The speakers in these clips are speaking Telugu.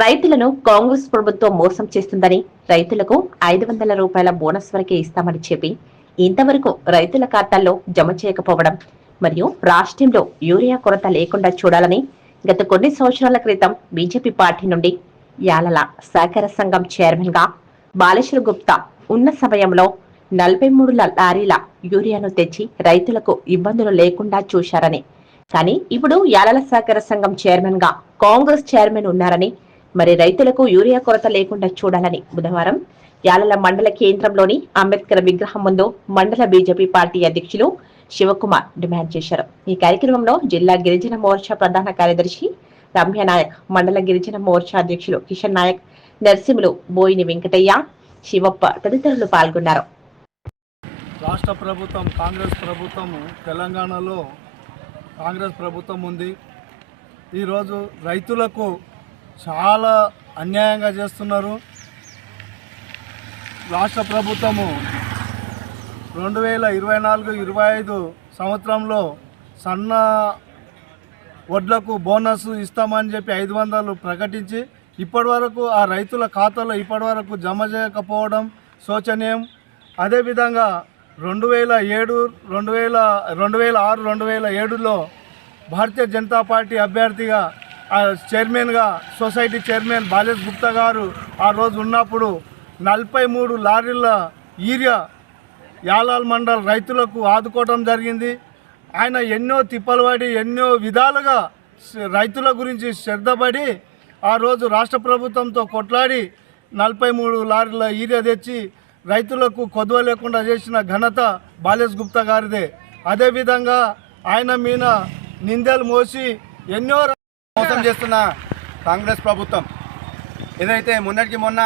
రైతులను కాంగ్రెస్ ప్రభుత్వం మోసం చేస్తుందని, రైతులకు 500 రూపాయల బోనస్ వరకే ఇస్తామని చెప్పి ఇంతవరకు రైతుల ఖాతాల్లో జమ చేయకపోవడం మరియు రాష్ట్రంలో యూరియా కొరత లేకుండా చూడాలని గత కొన్ని సంవత్సరాల క్రితం బీజేపీ పార్టీ నుండి యాలల సహకార సంఘం చైర్మన్ గా బాలేశ్వర్ గుప్తా ఉన్న సమయంలో 43 లారీల యూరియాను తెచ్చి రైతులకు ఇబ్బందులు లేకుండా చూశారని, కానీ ఇప్పుడు యాలల సహకార సంఘం చైర్మన్ గా కాంగ్రెస్ చైర్మన్ ఉన్నారని, మరి రైతులకు యూరియా కొరత లేకుండా చూడాలని బుధవారం యాలల మండల కేంద్రంలోని అంబేద్కర్ విగ్రహం ముందు మండల బీజేపీ పార్టీ అధ్యక్షులు శివకుమార్ డిమాండ్ చేశారు. ఈ కార్యక్రమంలో జిల్లా గిరిజన మోర్చా ప్రధాన కార్యదర్శి రమ్య నాయక్, మండల గిరిజన మోర్చా అధ్యక్షులు కిషన్ నాయక్, నర్సింహులు, బోయిని వెంకటయ్య, శివప్ప తదితరులు పాల్గొన్నారు. రాష్ట్ర ప్రభుత్వం కాంగ్రెస్ ప్రభుత్వం తెలంగాణలో కాంగ్రెస్ ప్రభుత్వం ఉంది. ఈరోజు రైతులకు చాలా అన్యాయంగా చేస్తున్నారు. రాష్ట్ర ప్రభుత్వము 2024-25 సంవత్సరంలో సన్న వడ్లకు బోనస్ ఇస్తామని చెప్పి 500 ప్రకటించి ఇప్పటి వరకు ఆ రైతుల ఖాతాలో ఇప్పటి వరకు జమ చేయకపోవడం శోచనీయం. అదేవిధంగా 2006-2007లో భారతీయ జనతా పార్టీ అభ్యర్థిగా చైర్మన్గా సొసైటీ చైర్మన్ బాలేశ్వర్ గుప్తా గారు ఆ రోజు ఉన్నప్పుడు 43 లారీల యూరియా యాలాల్ మండల్ రైతులకు ఆదుకోవడం జరిగింది. ఆయన ఎన్నో తిప్పలు పడి ఎన్నో విధాలుగా రైతుల గురించి శ్రద్ధపడి ఆ రోజు రాష్ట్ర ప్రభుత్వంతో కొట్లాడి 43 లారీల యూరియా తెచ్చి రైతులకు కొదవ లేకుండా చేసిన ఘనత బాలేశ్వర్ గుప్తా గారిదే. అదేవిధంగా ఆయన మీద నిందలు మోసి ఎన్నో మోసం చేస్తున్న కాంగ్రెస్ ప్రభుత్వం ఏదైతే మొన్నటికి మొన్న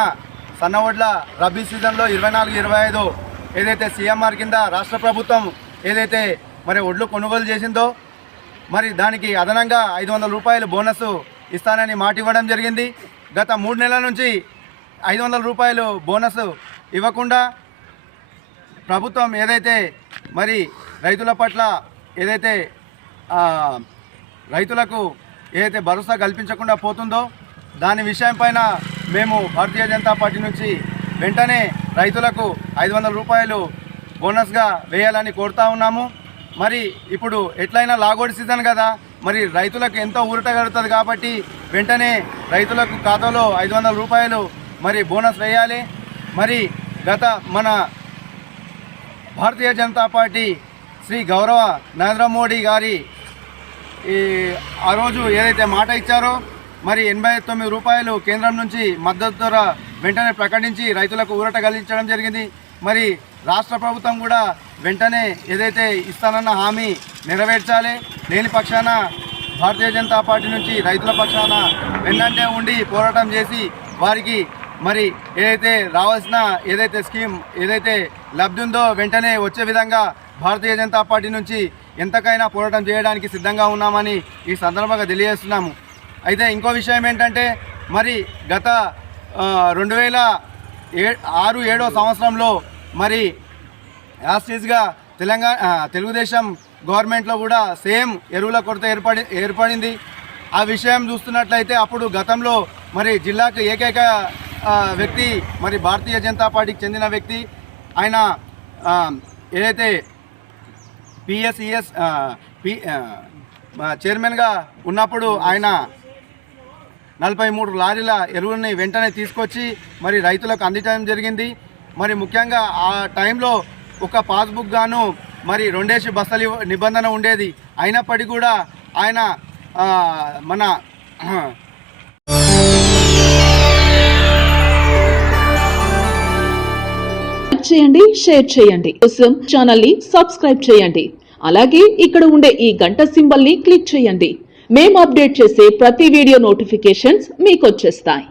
సన్నవడ్ల రబీ సీజన్లో 24-25 ఏదైతే సీఎంఆర్ కింద రాష్ట్ర ప్రభుత్వం ఏదైతే మరి ఒడ్లు కొనుగోలు చేసిందో మరి దానికి అదనంగా 500 రూపాయలు బోనస్ ఇస్తానని మాట ఇవ్వడం జరిగింది. గత 3 నెలల నుంచి 500 రూపాయలు బోనస్ ఇవ్వకుండా ప్రభుత్వం ఏదైతే మరి రైతుల పట్ల ఏదైతే రైతులకు ఏదైతే భరోసా కల్పించకుండా పోతుందో దాని విషయం పైన మేము భారతీయ జనతా పార్టీ నుంచి వెంటనే రైతులకు 500 రూపాయలు బోనస్గా వేయాలని కోరుతా ఉన్నాము. మరి ఇప్పుడు ఎట్లయినా లాగోడి సీజన్ కదా, మరి రైతులకు ఎంతో ఊరట కలుగుతుంది కాబట్టి వెంటనే రైతులకు ఖాతాలో 500 రూపాయలు మరి బోనస్ వేయాలి. మరి గత మన భారతీయ జనతా పార్టీ శ్రీ గౌరవ నరేంద్ర మోడీ గారి ఆ రోజు ఏదైతే మాట ఇచ్చారో మరి 89 రూపాయలు కేంద్రం నుంచి మద్దతు ధర వెంటనే ప్రకటించి రైతులకు ఊరట కలిగించడం జరిగింది. మరి రాష్ట్ర ప్రభుత్వం కూడా వెంటనే ఏదైతే ఇస్తానన్న హామీ నెరవేర్చాలి. లేని పక్షాన భారతీయ జనతా పార్టీ నుంచి రైతుల పక్షాన వెన్నంటే ఉండి పోరాటం చేసి వారికి మరి ఏదైతే రావాల్సిన ఏదైతే స్కీమ్ ఏదైతే లబ్ధి ఉందో వెంటనే వచ్చే విధంగా భారతీయ జనతా పార్టీ నుంచి ఎంతకైనా పోరాటం చేయడానికి సిద్ధంగా ఉన్నామని ఈ సందర్భంగా తెలియజేస్తున్నాము. అయితే ఇంకో విషయం ఏంటంటే మరి గత 2006-7 సంవత్సరంలో మరి యాస్టీస్గా తెలుగుదేశం గవర్నమెంట్లో కూడా సేమ్ ఎరువుల కొరత ఏర్పడింది. ఆ విషయం చూస్తున్నట్లయితే అప్పుడు గతంలో మరి జిల్లాకు ఏకైక వ్యక్తి మరి భారతీయ జనతా పార్టీకి చెందిన వ్యక్తి ఆయన ఏదైతే పిఎస్ఈఎస్ చైర్మన్గా ఉన్నప్పుడు ఆయన 43 లారీల ఎరువుల్ని వెంటనే తీసుకొచ్చి మరి రైతులకు అందించడం జరిగింది. మరి ముఖ్యంగా ఆ టైంలో ఒక పాస్బుక్ గాను మరి 2 బస్తాలు నిబంధన ఉండేది. అయినప్పటికీ కూడా ఆయన మన చేయండి, షేర్ చేయండి, కోసం ఛానల్ ని సబ్స్క్రైబ్ చేయండి. అలాగే ఇక్కడ ఉండే ఈ గంట సింబల్ ని క్లిక్ చేయండి. మేము అప్డేట్ చేసే ప్రతి వీడియో నోటిఫికేషన్స్ మీకు వచ్చేస్తాయి.